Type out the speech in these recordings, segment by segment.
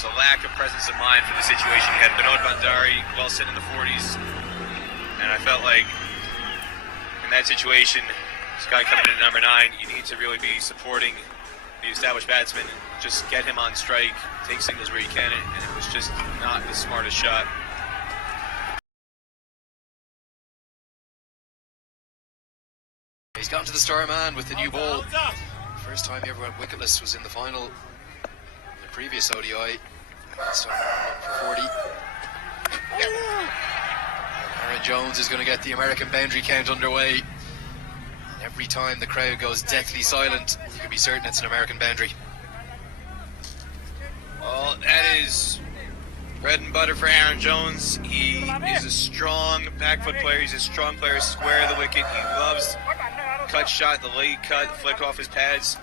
was a lack of presence of mind for the situation. You had Vinod Bandari well set in the 40s, and I felt like in that situation, this guy coming in at number 9, you need to really be supporting the established batsman, just get him on strike, take singles where you can, and it was just not the smartest shot. He's gone to the star man with the new ball. First time he ever went wicketless was in the final in the previous ODI. Star man for 40. Aaron Jones is going to get the American boundary count underway. And every time the crowd goes deathly silent, you can be certain it's an American boundary. Well, that is bread and butter for Aaron Jones. He is a strong back foot player. He's a strong player, square of the wicket. He loves cut shot, the late cut, flick off his pads.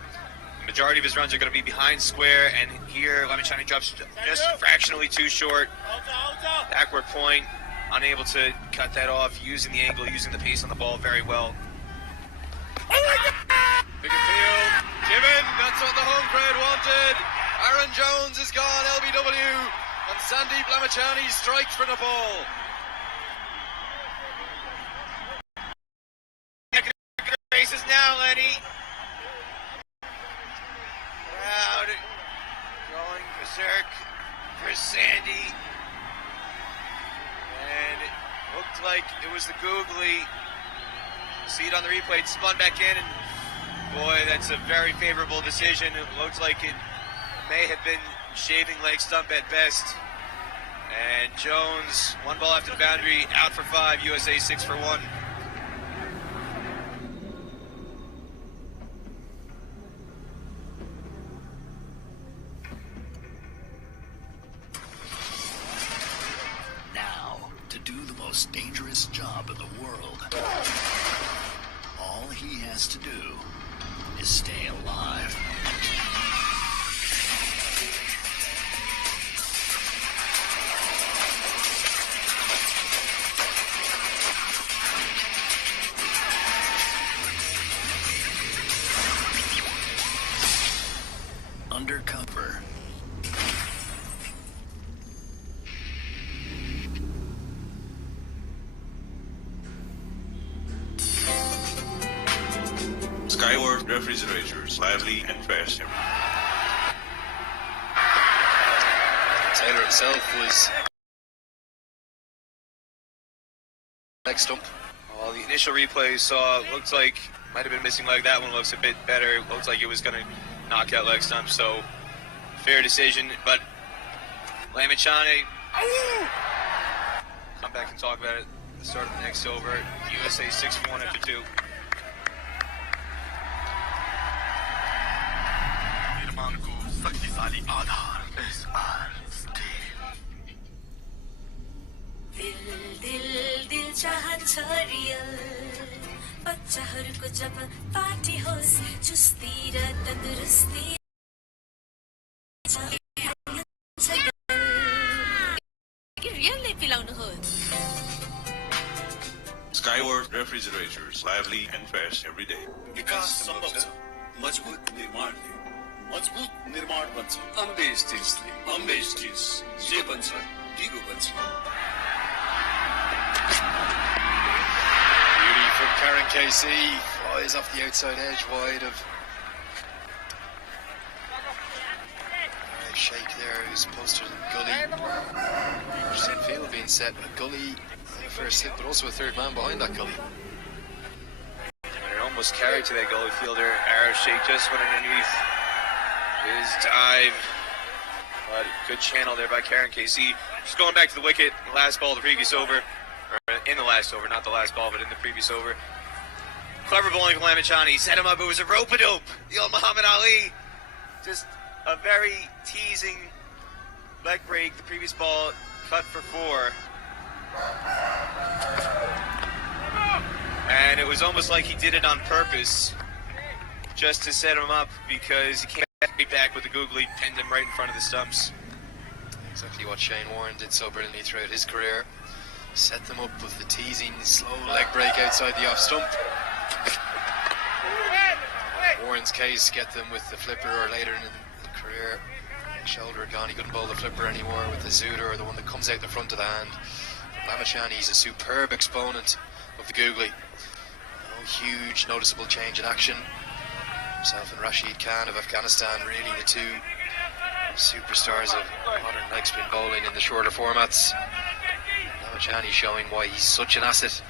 The majority of his runs are going to be behind square, and here Lamachani drops just fractionally too short. Backward point, unable to cut that off, using the angle, using the pace on the ball very well. Big appeal, given, that's what the home crowd wanted. Aaron Jones is gone, LBW, and Sandeep Lamachani strikes for Nepal. Races now, Lenny. Crowd going berserk for Sandy. And it looked like it was the googly. See it on the replay, it spun back in, and boy, that's a very favorable decision. It looks like it may have been shaving leg stump at best. And Jones, one ball after the boundary, out for 5, USA 6 for 1. Most dangerous job in the world. All he has to do is stay alive. Undercover. Skyward refrigerators, lively and fast. Taylor himself was leg stump. Well, the initial replay saw, looks like, might have been missing leg. That one looks a bit better. Looks like it was going to knock out leg stump, so fair decision. But Lamachani, come back and talk about it at the start of the next over. USA 6 for 1 after 2. शक्तिशाली आधार SR steel दिल दिल दिल चाहन्छ real बच्चाहरूको जब party होस् चुस्ती र तन्दुरुस्ती रियलले पिलाउनुहोस् Skyward refrigerators, lively and fast every day. विकास सम्भव छ मजबुत निर्माणले मजबुत निर्माण बन्छ अम्बेज टिन्सले अम्बेज टिन्स जे बन्छ दिगो बन्छ Beauty from Karen KC, flies off the outside edge wide of Sheikh there, who's posted in gully. Interesting field being set, a gully in the first hit, but also a third man behind that gully. And it almost carried to that gully fielder. Arrow Sheikh just went underneath his dive, but good channel there by Karen KC. Just going back to the wicket, the last ball of the previous over, or in the last over, not the last ball, but in the previous over. Clever bowling from Lamachani, set him up, it was a rope-a-dope, the old Muhammad Ali. Just a very teasing leg break, the previous ball cut for 4. And it was almost like he did it on purpose, just to set him up, because he can't be back with the googly, pinned him right in front of the stumps. Exactly what Shane Warne did so brilliantly throughout his career. Set them up with the teasing, slow leg break outside the off stump. In Warren's case, get them with the flipper or later in the career, back shoulder had gone. He couldn't bowl the flipper anymore with the Zuda, or the one that comes out the front of the hand. Lamachani, he's a superb exponent of the googly. No huge noticeable change in action. Himself and Rashid Khan of Afghanistan, really the two superstars of modern leg spin bowling in the shorter formats. Lamachani showing why he's such an asset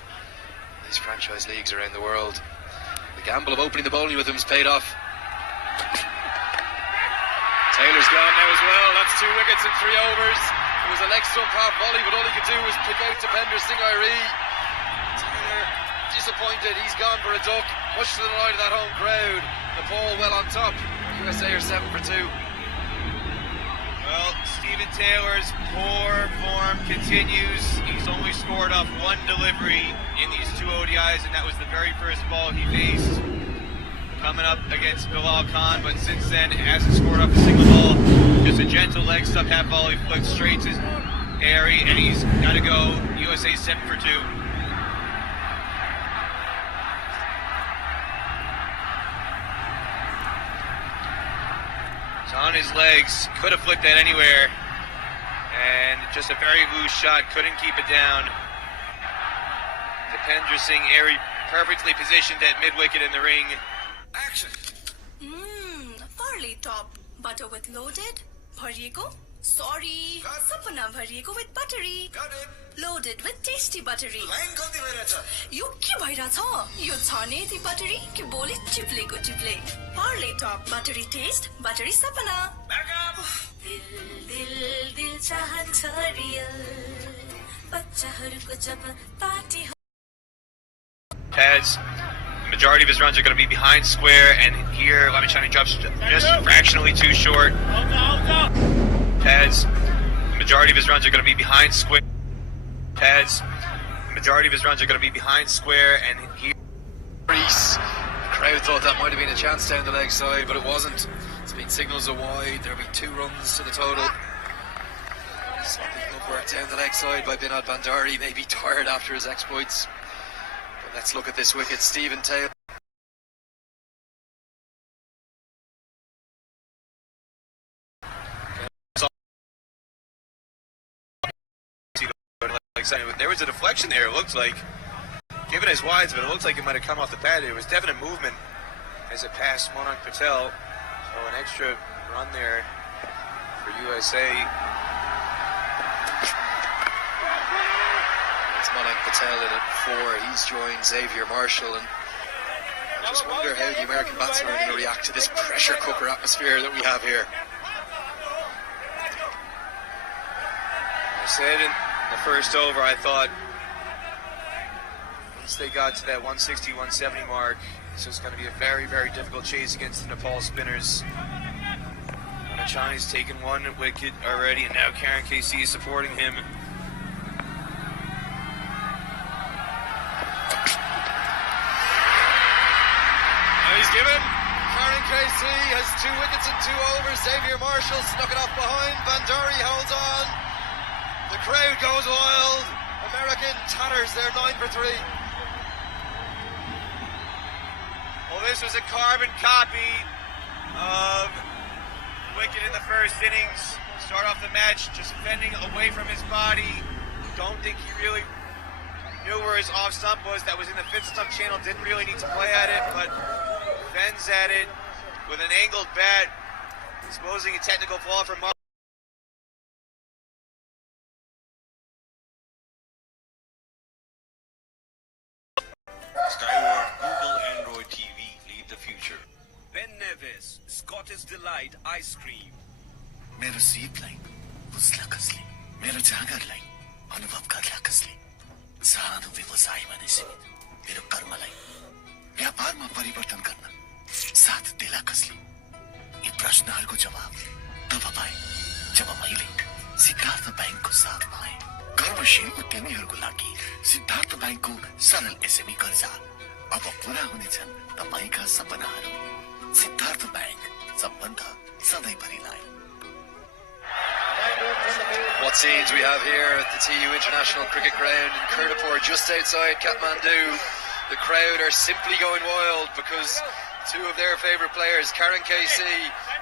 in these franchise leagues around the world. The gamble of opening the bowling with him has paid off. Taylor's gone now as well. That's 2 wickets in 3 overs. It was a leg stump half volley, but all he could do was pick out Deepinder Singh Airi. Taylor disappointed. He's gone for a duck, much to the delight of that home crowd. Nepal well on top. USA are 7 for 2. Well, Stephen Taylor's poor form continues. He's only scored off 1 delivery in these 2 ODIs, and that was the very first ball he faced coming up against Bilal Khan, but since then hasn't scored off a single ball. Just a gentle leg stump half volley flicked straight to Airi, and he's got to go. USA 7 for 2. He's on his legs, could have flicked that anywhere, and just a very loose shot, couldn't keep it down. Deepinder Singh Airi perfectly positioned at mid-wicket in the ring. Action. Parley top butter with loaded bharieko. Sorry, sapna bharieko with buttery. Got it. Loaded with tasty buttery. Line कति भइरहेछ? यो के भइरहेछ? यो छ नि यति buttery कि बोली चिप्लेको चिप्ले. Parley top buttery taste, buttery sapna. Back up. दिल दिल दिल चाहन्छ रियल बच्चाहरूको जब पार्टी हो. Pads. The majority of his runs are going to be behind square, and here Lamachani drops just fractionally too short. Pads. The majority of his runs are going to be behind square. Pads. The majority of his runs are going to be behind square, and here. Reese. The crowd thought that might have been a chance down the leg side, but it wasn't. It's been signals of wide. There'll be 2 runs to the total. Sloppy good work down the leg side by Binod Bandari. Maybe tired after his exploits. But let's look at this wicket. Stephen Taylor. There was a deflection there, it looked like. Given his wides, but it looked like it might have come off the pad. There was definite movement as it passed Monarch Patel. So an extra run there for USA. It's Monarch Patel in at 4. He's joined Xavier Marshall, and I just wonder how the American batsmen are going to react to this pressure cooker atmosphere that we have here. I said in the first over, I thought once they got to that 160, 170 mark, this was going to be a very, very difficult chase against the Nepal spinners. Lamachani's taken 1 wicket already, and now Karen KC is supporting him. He's given. Karen KC has 2 wickets in 2 overs. Xavier Marshall snuck it off behind. Bandari holds on. The crowd goes wild. American tatters their 9 for 3. Well, this was a carbon copy of wicket in the first innings. Start off the match just fending away from his body. Don't think he really knew where his off stump was. That was in the 5th stump channel. Didn't really need to play at it, but fends at it with an angled bat, exposing a technical flaw from Mark. Skyward, Google Android TV, lead the future. Ben Nevis, Scottish Delight Ice Cream. मेरो सीपलाई बुझ्ला कसले मेरो जाँगरलाई अनुभव गर्ला कसले सानो व्यवसायमा नै सीमित मेरो कर्मलाई व्यापारमा परिवर्तन गर्न साथ देला कसले यी प्रश्नहरूको जवाब तब पाए जब मैले सिद्धार्थ ब्याङ्कको साथ पाएँ कर्मशील उद्यमीहरूको लागि सिद्धार्थ ब्याङ्कको सरल एसएमई कर्जा अब पूरा हुनेछन् तपाईका सपनाहरू सिद्धार्थ ब्याङ्क सम्बन्ध सधैँभरिलाई What scenes we have here at the TU International Cricket Ground in Kurdapur, just outside Kathmandu. The crowd are simply going wild because 2 of their favourite players, Karen KC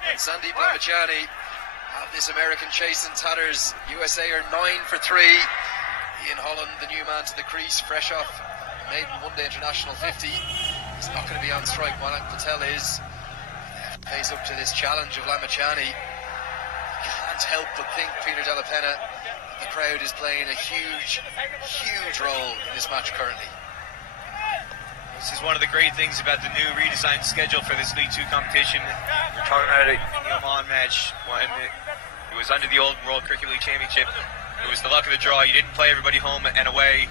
and Sandeep Lamachani, have this American chase in tatters. USA are 9 for 3. Ian Holland, the new man to the crease, fresh off a maiden one-day international 50. He's not going to be on strike. Manak Patel is. Pays up to this challenge of Lamachani. Can't help but think, Peter Della Penna, the crowd is playing a huge role in this match currently. This is one of the great things about the new redesigned schedule for this League 2 competition. We're talking about it in the Oman match when it was under the old World Cricket League Championship. It was the luck of the draw. You didn't play everybody home and away.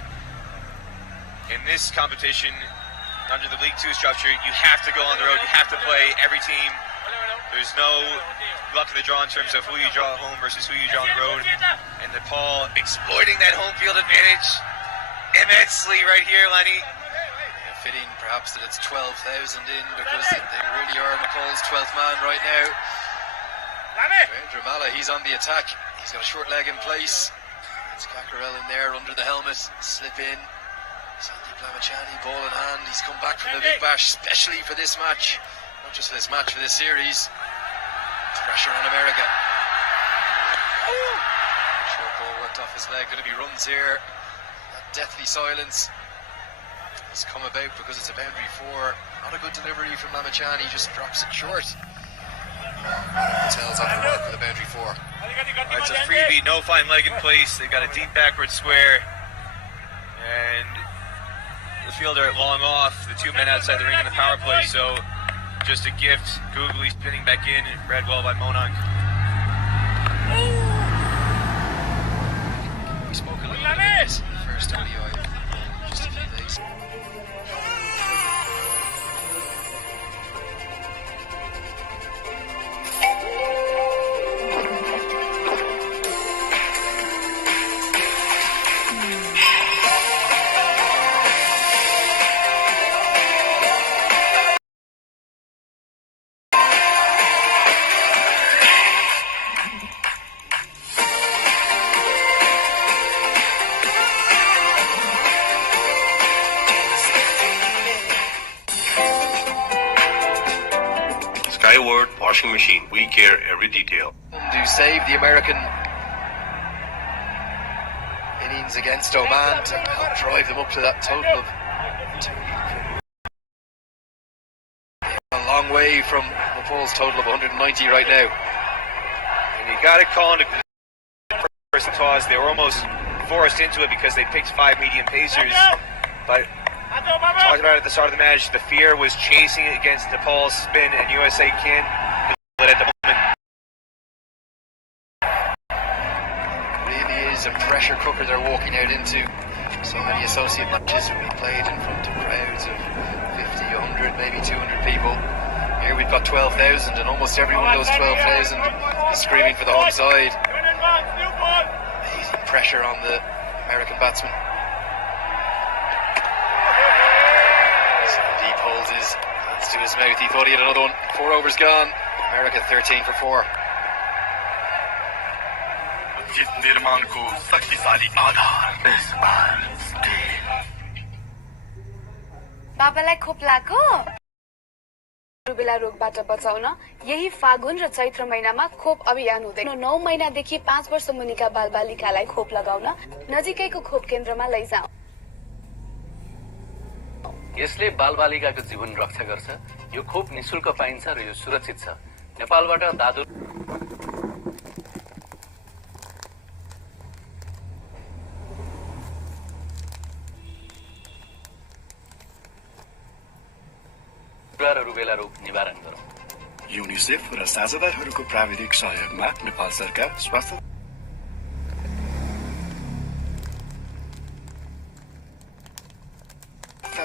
In this competition, under the League 2 structure, you have to go on the road. You have to play every team. There's no luck of the draw in terms of who you draw at home versus who you draw on the road. And Nepal exploiting that home field advantage immensely right here, Lenny. Fitting perhaps that it's 12,000 in, because they really are Nepal's 12th man right now. Dramala, he's on the attack. He's got a short leg in place. It's Kakarel in there under the helmet. Slip in. Sandeep Lamachani, ball in hand. He's come back from the Big Bash, especially for this match. Not just for this match, for this series. Pressure on America. Short ball worked off his leg. Going to be runs here. That deathly silence has come about because it's a boundary 4. Not a good delivery from Lamachani, just drops it short. Patel's on the mark for the boundary 4. It's a freebie, no fine leg in place. They've got a deep backward square. And the fielder long off, the 2 men outside the ring in the power play, so just a gift. Googly spinning back in, read well by Monang. We spoke a little bit about this in the first ODI just a few days. Skyward washing machine. We care every detail. To save the American innings against Oman to help drive them up to that total of 2. A long way from Nepal's total of 190 right now. And you got to call into first toss. They were almost forced into it because they picked 5 medium pacers. But talking about it at the start of the match, the fear was chasing against Nepal's spin, and USA can't do it at the moment. Really is a pressure cooker they're walking out into. So many associate matches will be played in front of crowds of 50, 100, maybe 200 people. Here we've got 12,000, and almost every one of those 12,000 is screaming for the home side. Amazing pressure on the American batsman. Deep holds his hands to his mouth. He thought he had another one. 4 overs gone. America 13 for 4. उचित निर्माणको शक्तिशाली आधार बाबालाई खोप लाग्यो rubella रोगबाट बचाउन यही फागुन र चैत्र महिनामा खोप अभियान हुँदैन 9 महिनादेखि 5 वर्ष मुनिका बालबालिकालाई खोप लगाउन नजिकैको खोप केन्द्रमा लैजाऊ यसले बालबालिकाको जीवन रक्षा गर्छ यो खोप निशुल्क पाइन्छ र यो सुरक्षित छ नेपालबाट दादु र रुबेला रोग निवारण गरौँ युनिसेफ र साझेदारहरूको प्राविधिक सहयोगमा नेपाल सरकार स्वास्थ्य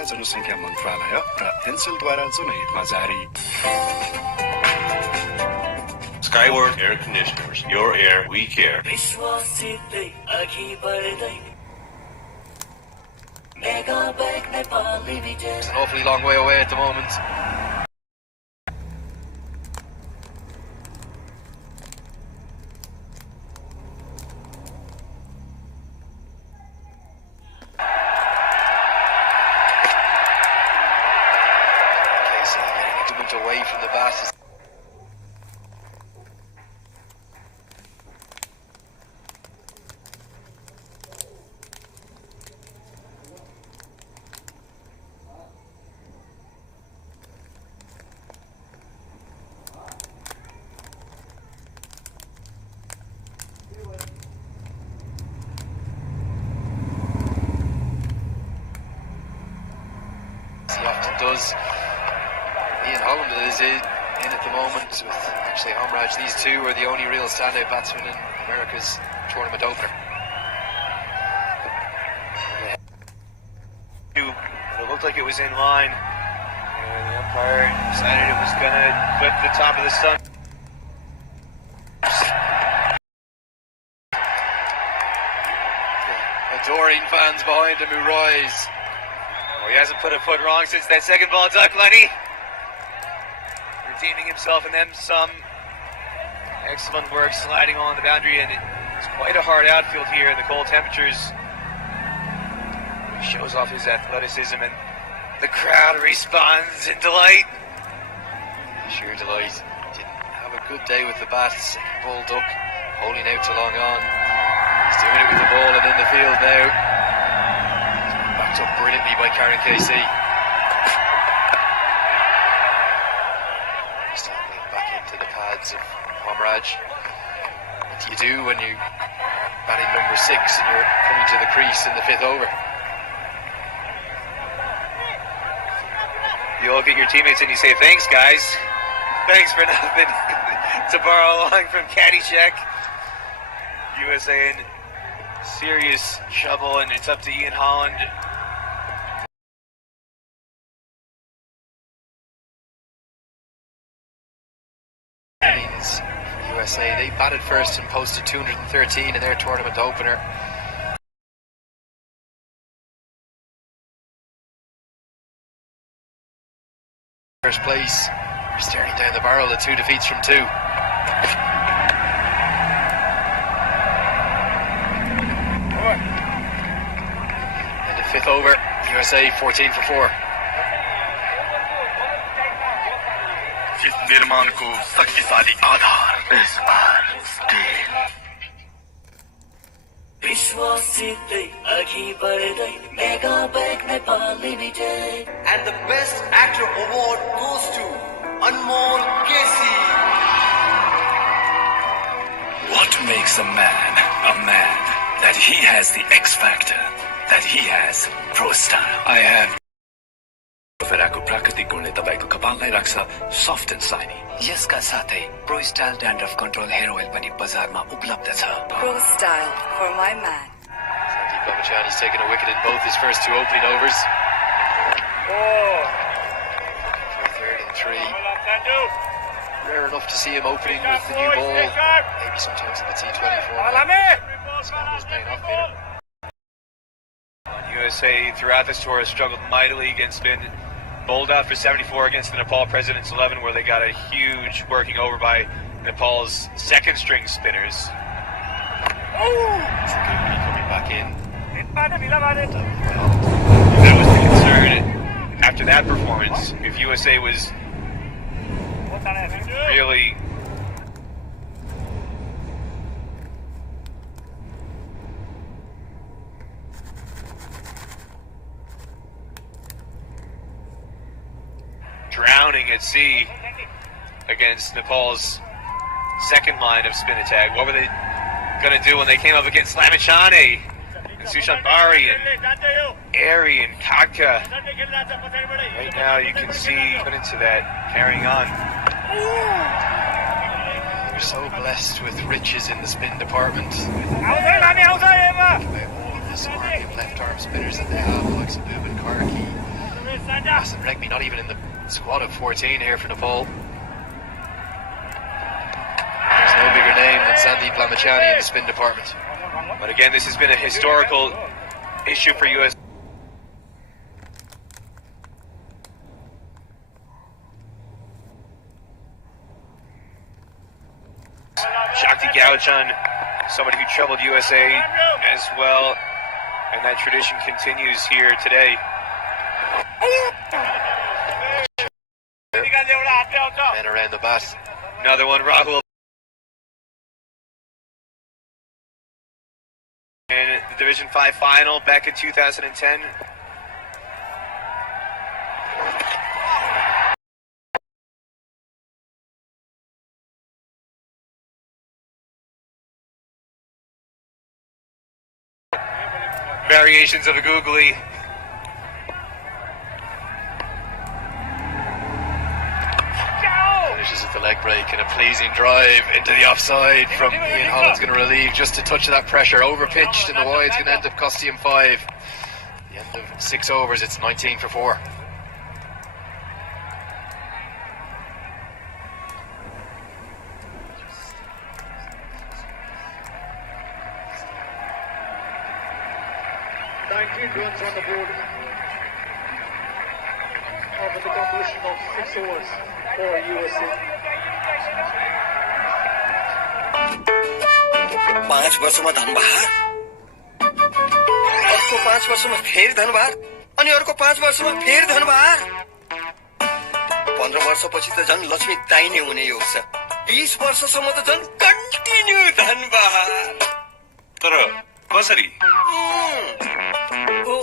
जनसङ्ख्या मन्त्रालय र एनसेलद्वारा जनहितमा जारी Skyward air conditioners. Your air, we care. It's an awfully long way away at the moment. Casey getting a movement away from the bat. does. Ian Holland is in at the moment with actually Homraj. These two are the only real standout batsmen in America's tournament opener. It looked like it was in line, and the umpire decided it was going to clip the top of the stump. Adoring fans behind him who rise. Oh, he hasn't put a foot wrong since that second ball duck, Lenny. Redeeming himself and then some. Excellent work sliding on the boundary, and it's quite a hard outfield here in the cold temperatures. He shows off his athleticism, and the crowd responds in delight. Sheer delight. Didn't have a good day with the bat. Second ball duck, holding out to long on. He's doing it with the ball and in the field now. Backed up brilliantly by Karen KC. Standing back into the pads of Homraj. What do you do when you batting number 6 and you're coming to the crease in the 5th over? You look at your teammates and you say, thanks, guys. Thanks for nothing. To borrow along from Caddyshack. USA in serious trouble, and it's up to Ian Holland. Innings for USA. They batted first and posted 213 in their tournament opener. First place, staring down the barrel at 2 defeats from 2. And the 5th over, USA 14 for 4. जिस निर्माण को शक्तिशाली आधार इस बार विश्वासितै अघि बढ्दै mega bank Nepal limited And the Best Actor Award goes to Anmol Kesi. What makes a man? That he has the X factor. That he has pro style. I have फेराको प्राकृतिक गुणले तपाईको कपाललाई राख्छ सफ्ट एन्ड साइनी यसका साथै pro style dandruff control hair oil पनि बजारमा उपलब्ध छ Pro style for my man. Sandeep Bamachani's taken a wicket in both his first 2 opening overs. For 3rd and 3. Rare enough to see him opening with the new ball. Maybe sometimes in the T20 format. Scandals paying off later. USA throughout this tour has struggled mightily against spin. Bowled out for 74 against the Nepal President's 11, where they got a huge working over by Nepal's second string spinners. Coming back in. That was the concern after that performance. If USA was really drowning at sea against Nepal's second line of spin attack, what were they going to do when they came up against Lamachane and Sushant Bari and Airy and Katka? Right now you can see put into that carrying on. We're so blessed with riches in the spin department. With all of the scoring of left arm spinners that they have, the likes of Bhuvan Karki, Hassan Regmi, not even in the squad of 14 here for Nepal. There's no bigger name than Sandeep Lamachani in the spin department. But again, this has been a historical issue for US. Shakti Gauchan, somebody who troubled USA as well, and that tradition continues here today. Men around the bat. Another one, Rahul. In the Division 5 final back in 2010. Variations of a googly. finishes with the leg break and a pleasing drive into the offside from Ian Holland's going to relieve just a touch of that pressure. Over pitched and the wide's going to end up costing him 5. The end of 6 overs, it's 19 for 4. Runs on the board after the completion of 6 overs for USA. 5 वर्षमा धनबहार, अर्को 5 वर्षमा फेरि धनबहार, अनि अर्को 5 वर्षमा फेरि धनबहार। 15 वर्षपछि त झन् लक्ष्मी दाहिने हुने योग छ। 20 वर्षसम्म त झन् कन्टिन्यू धनबहार। तर कसरी? हो,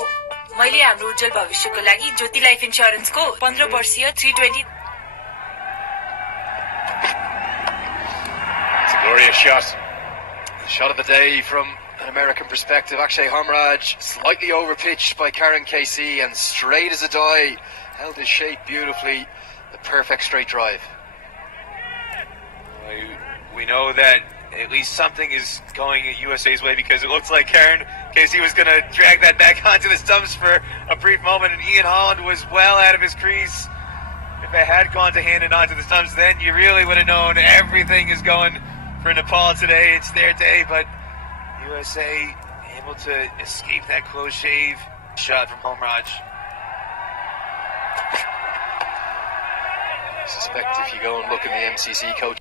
मैले हाम्रो उज्जवल भविष्यको लागि ज्योति लाइफ इन्स्योरेन्सको 15 वर्षीय 320 It's a glorious shot. The shot of the day from an American perspective. Akshay Homraj, slightly overpitched by Karen KC and straight as a die. Held his shape beautifully. The perfect straight drive. We know that at least something is going USA's way, because it looks like Karen Casey was going to drag that back onto the stumps for a brief moment, and Ian Holland was well out of his crease. If it had gone to hand and onto the stumps, then you really would have known everything is going for Nepal today. It's their day, but USA able to escape that close shave shot from Homraj. I suspect if you go and look in the MCC coach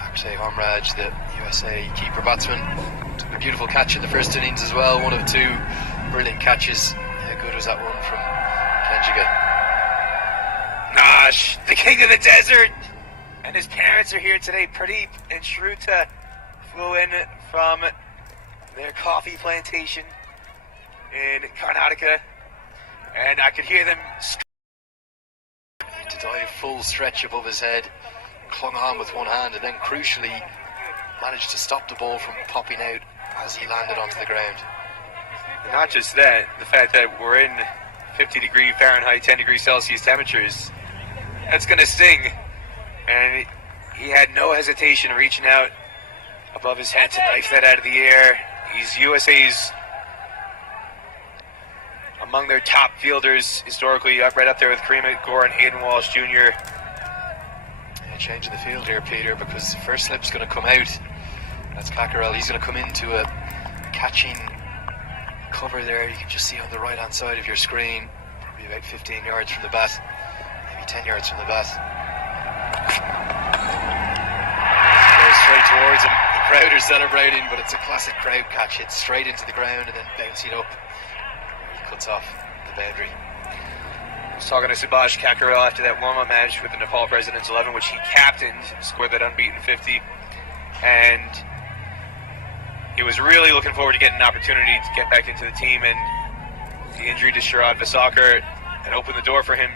Akshay Homraj, the USA keeper batsman, took a beautiful catch in the first innings as well. 1 of 2 brilliant catches. How good was that one from Kenjiga? Nash, the king of the desert, and his parents are here today. Pradeep and Shruta flew in from their coffee plantation in Karnataka, and I could hear them To dive full stretch above his head, clung on with one hand, and then crucially managed to stop the ball from popping out as he landed onto the ground. And not just that, the fact that we're in 50-degree Fahrenheit, 10 degrees Celsius temperatures, that's going to sting. And he had no hesitation reaching out above his head to knife that out of the air. He's USA's among their top fielders historically, right up there with Kareem Gore and Hayden Walsh Jr. Change in the field here, Peter, because the first slip's going to come out. That's Cockerell. He's going to come into a catching cover there. You can just see on the right hand side of your screen, probably about 15 yards from the bat, maybe 10 yards from the bat. Goes straight towards him. The crowd are celebrating, but it's a classic crowd catch. Hits straight into the ground and then bouncing up. He cuts off the boundary. I was talking to Subhash Kakarel after that warm-up match with the Nepal President's 11, which he captained, scored that unbeaten 50, and he was really looking forward to getting an opportunity to get back into the team, and the injury to Sharad Vasakar had opened the door for him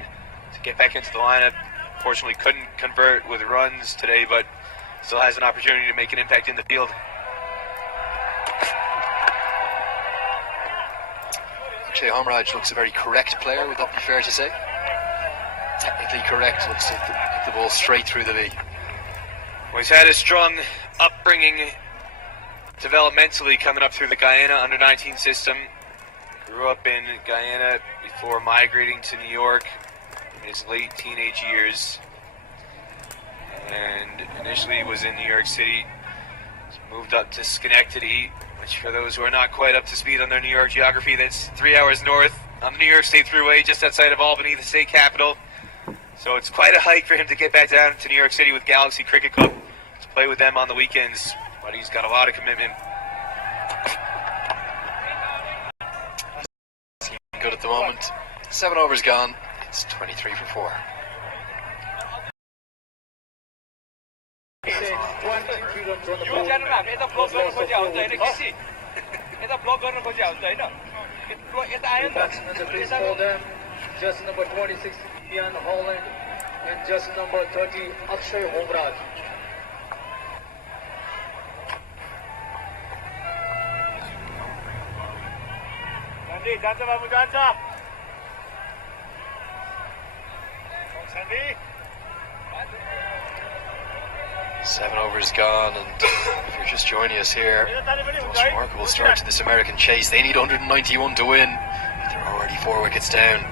to get back into the lineup. Fortunately couldn't convert with runs today, but still has an opportunity to make an impact in the field. Akshay Homraj looks a very correct player, would that be fair to say? Technically correct, looks to hit the ball straight through the V. Well, he's had a strong upbringing developmentally coming up through the Guyana under-19 system. Grew up in Guyana before migrating to New York in his late teenage years. And initially was in New York City, moved up to Schenectady, which for those who are not quite up to speed on their New York geography, that's 3 hours north on the New York State Thruway, just outside of Albany, the state capital. So it's quite a hike for him to get back down to New York City with Galaxy Cricket Club to play with them on the weekends, but he's got a lot of commitment. Good at the moment. 7 overs gone. It's 23 for 4. Just number 26, Ian Holland, and just number 30, Akshay Homraj. Sandy, Janta Babu, Janta. Sandy. 7 overs gone, and if you're just joining us here, the most remarkable start to this American chase. They need 191 to win, but they're already 4 wickets down.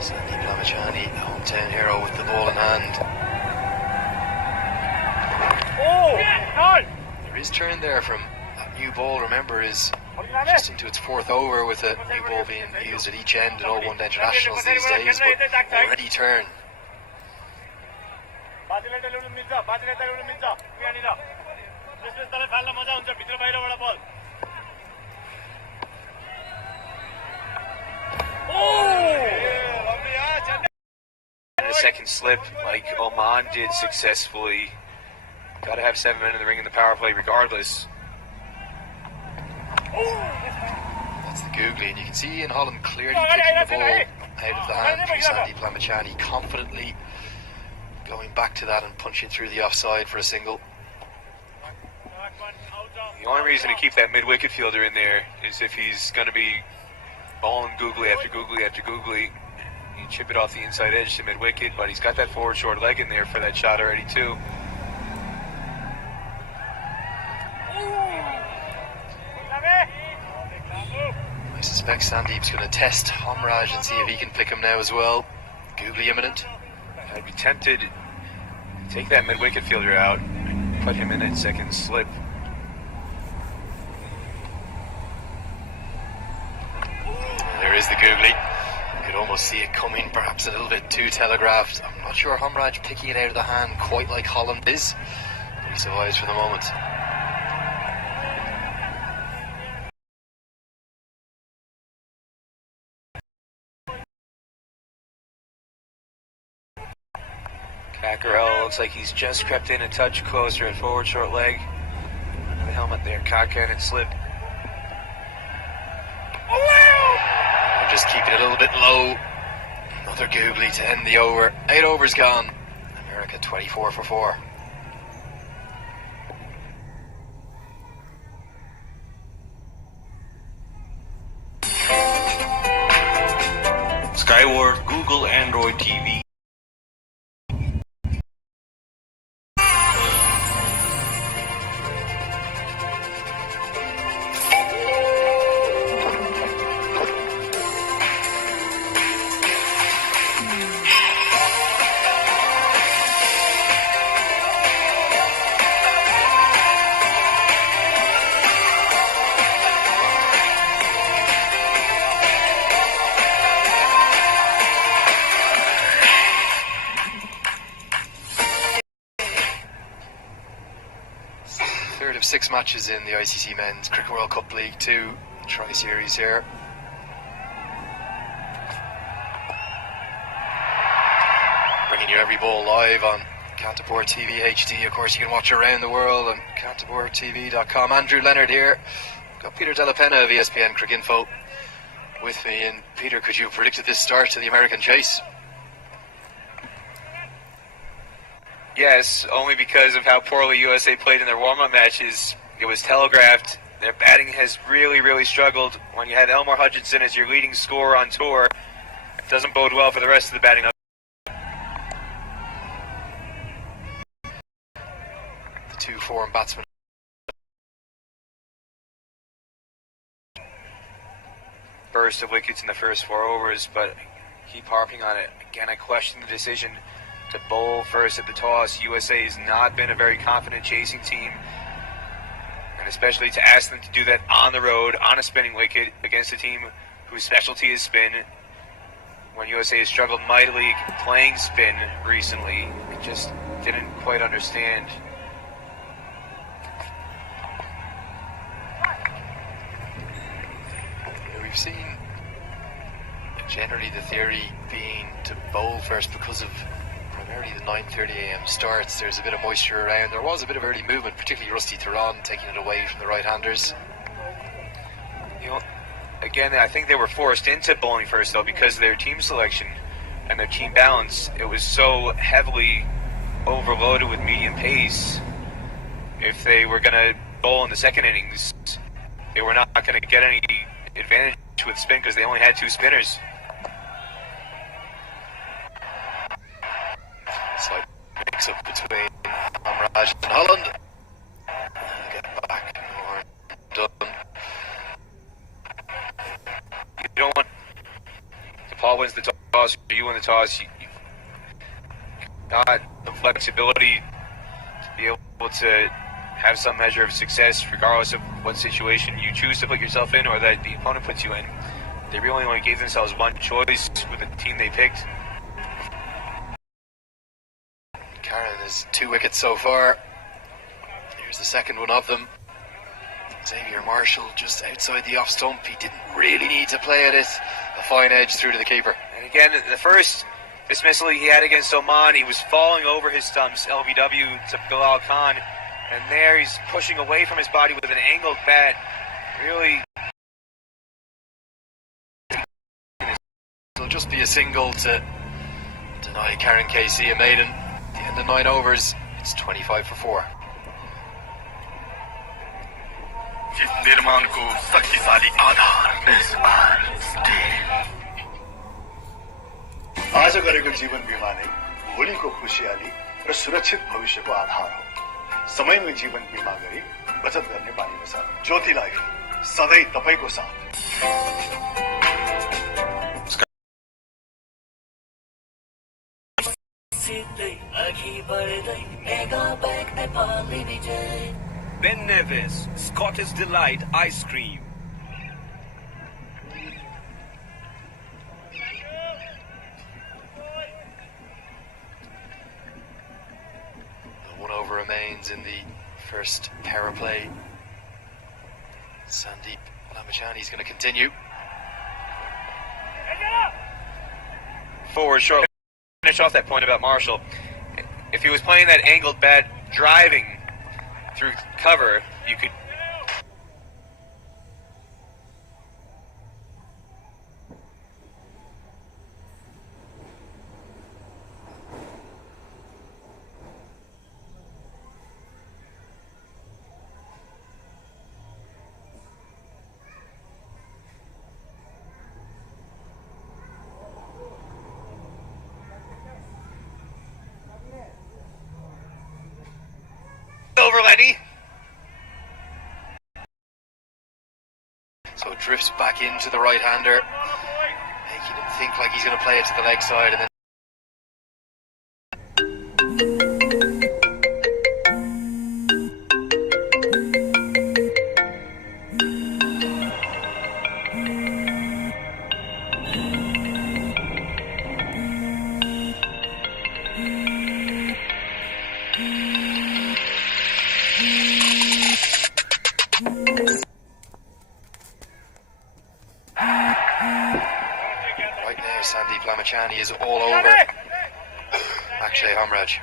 Sandy Blamachani, hometown hero, with the ball in hand. There is turn there from that new ball. Remember, is just into its 4th over, with a new ball being used at each end in all one-day internationals these days, but already turn. And a second slip, like Oman did successfully. Got to have 7 men in the ring in the power play regardless. That's the googly, and you can see Ian Holland clearly picking the ball out of the hand from Sandy Blamachani, confidently going back to that and punching through the offside for a single. The only reason to keep that mid-wicket fielder in there is if he's going to be bowling googly after googly after googly. You chip it off the inside edge to mid-wicket, but he's got that forward short leg in there for that shot already too. I suspect Sandeep's going to test Homraj and see if he can pick him now as well. Googly imminent. I'd be tempted to take that mid-wicket fielder out and put him in at second slip. There is the googly. You could almost see it coming, perhaps a little bit too telegraphed. I'm not sure Homraj picking it out of the hand quite like Holland is, but he survives for the moment. Cockerell looks like he's just crept in a touch closer at forward short leg. The helmet there, cock and slip. And just keeping it a little bit low. Another googly to end the over. 8 overs gone. America 24 for 4. Skyward Google Android TV. Third of 6 matches in the ICC Men's Cricket World Cup League 2 Tri-Series here. Bringing you every ball live on Canterbury TV HD. Of course, you can watch around the world on CanterburyTV.com. Andrew Leonard here. Got Peter Delapenna of ESPN Cricket Info with me. And Peter, could you have predicted this start to the American chase? Yes, only because of how poorly USA played in their warm-up matches. It was telegraphed. Their batting has really struggled. When you have Elmore Hutchinson as your leading scorer on tour, it doesn't bode well for the rest of the batting. The 2 foreign batsmen. Burst of wickets in the first 4 overs, but keep harping on it. Again, I question the decision to bowl first at the toss. USA has not been a very confident chasing team, and especially to ask them to do that on the road, on a spinning wicket, against a team whose specialty is spin, when USA has struggled mightily playing spin recently. I just didn't quite understand. We've seen generally the theory being to bowl first because of primarily the 9:30 a.m. starts. There's a bit of moisture around. There was a bit of early movement, particularly Rusty Theron taking it away from the right-handers. You know, again, I think they were forced into bowling first, though, because of their team selection and their team balance. It was so heavily overloaded with medium pace. If they were going to bowl in the second innings, they were not going to get any advantage with spin because they only had 2 spinners. Slight mix-up between Amraj and Holland. Get back. Done. You don't want... If Paul wins the toss, or you win the toss, you got the flexibility to be able to have some measure of success regardless of what situation you choose to put yourself in or that the opponent puts you in. They really only gave themselves one choice with the team they picked. Karen has 2 wickets so far. Here's the second one of them. Xavier Marshall just outside the off stump. He didn't really need to play at it. A fine edge through to the keeper. And again, the first dismissal he had against Oman, he was falling over his stumps, LBW to Bilal Khan. And there he's pushing away from his body with an angled bat. Really. It'll just be a single to deny Karen Casey a maiden. At the end of 9 overs, it's 25 for 4. निर्माणको शक्तिशाली आधार आज गरेको जीवन बिमा नै भोलिको खुशियाली र सुरक्षित भविष्यको आधार हो समयमै जीवन बिमा गरी बचत गर्ने बानी बस ज्योतिलाई सधैँ तपाईको साथ Ben Nevis, Scottish Delight Ice Cream. One over remains in the first power play. Sandeep Lamachani is going to continue. Forward short. Finish off that point about Marshall. If he was playing that angled bat, driving through cover, you could... Over, Lenny. So it drifts back into the right-hander, making him think like he's going to play it to the leg side, and then right now Sandeep Lamachani is all over Akshay Homraj.